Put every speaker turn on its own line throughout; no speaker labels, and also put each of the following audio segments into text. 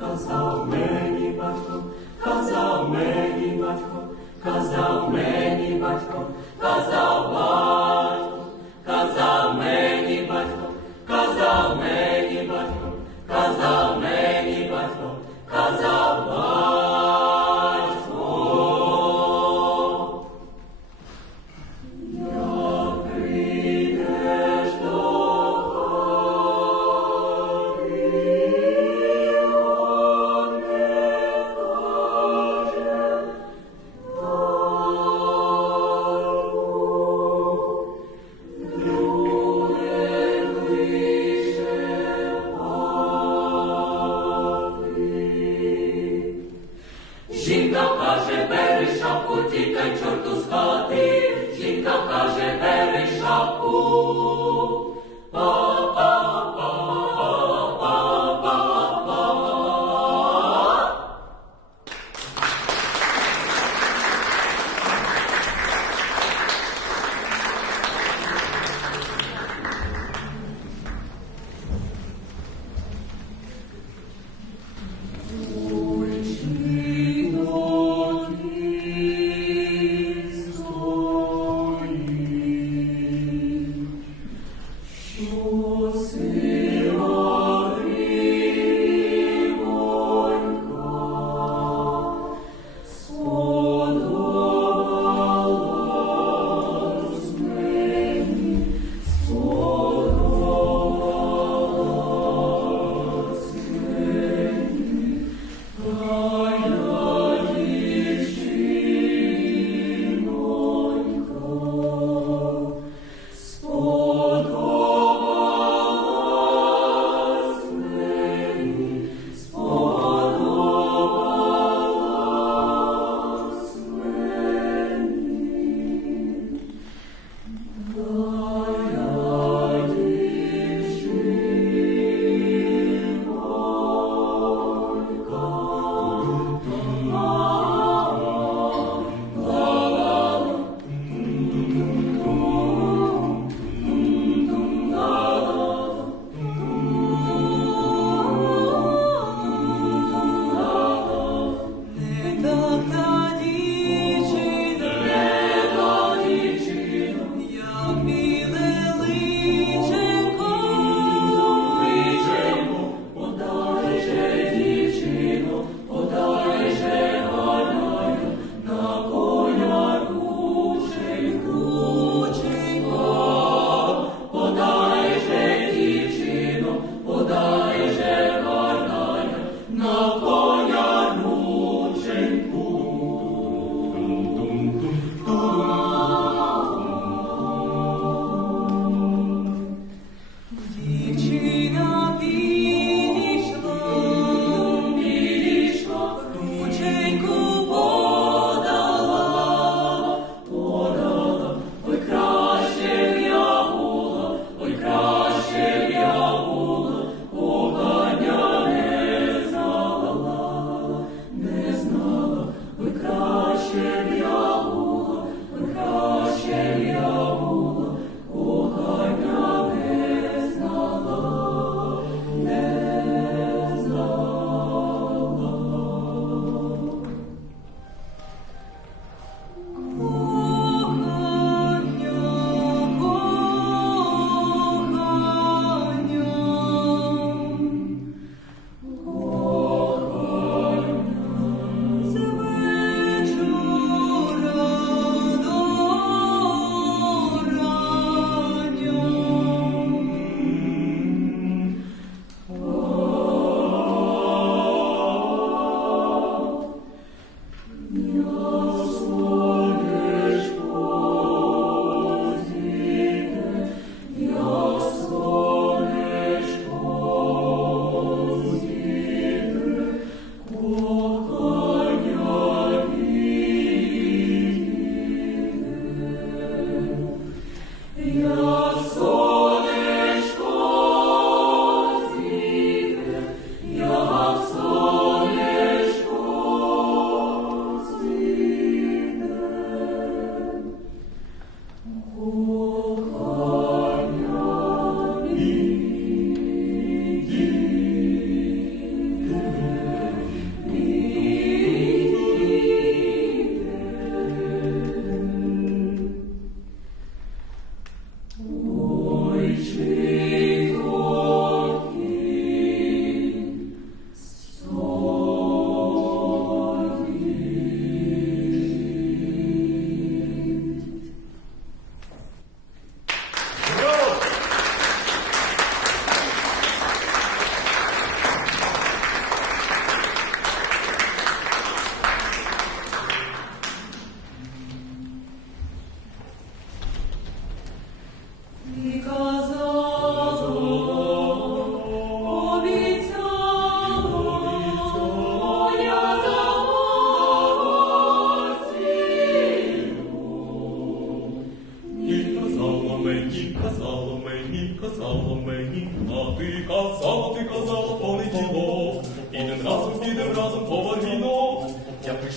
казав мені батько, казав мені батько, казав мені батько, казав батько.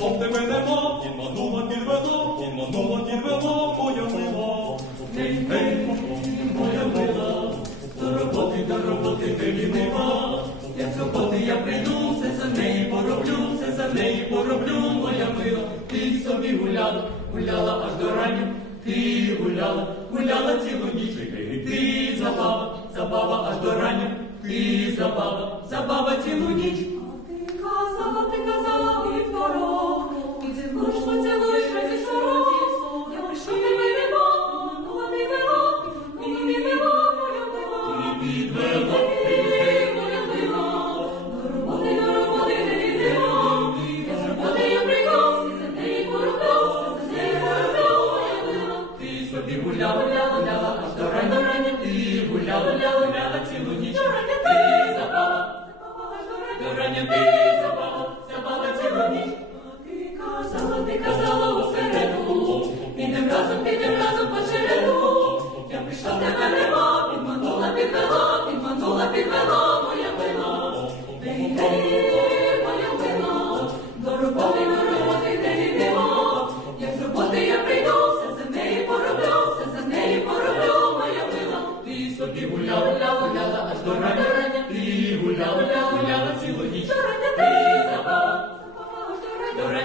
Сом тебе нема, манула підвело, манула підвело, моя мила. Гей, гей, моя мила, до роботи, до роботи ти лінива. Я з роботи я прийду, все за неї пороблю, все за неї пороблю, моя мила. Ти собі гуляла, гуляла аж до рання, ти гуляла, гуляла цілу ніч, ти забава, забава аж до рання, ти забава, забава цілу ніч.
ти Казала, ти казала, і второго.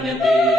and
thee.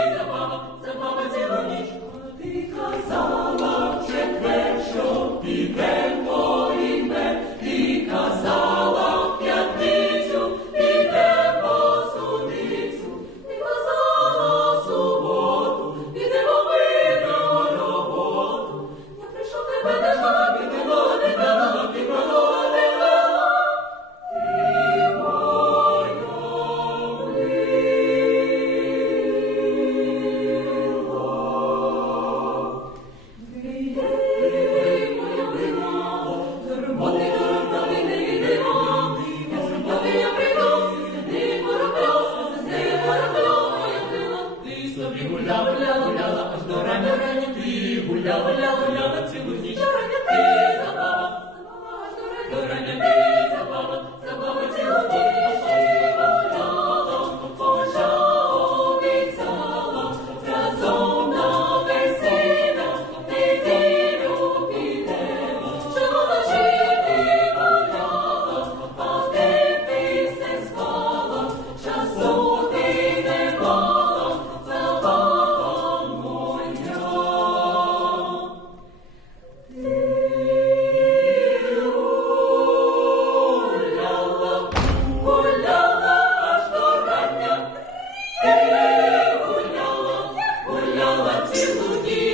Чому ні?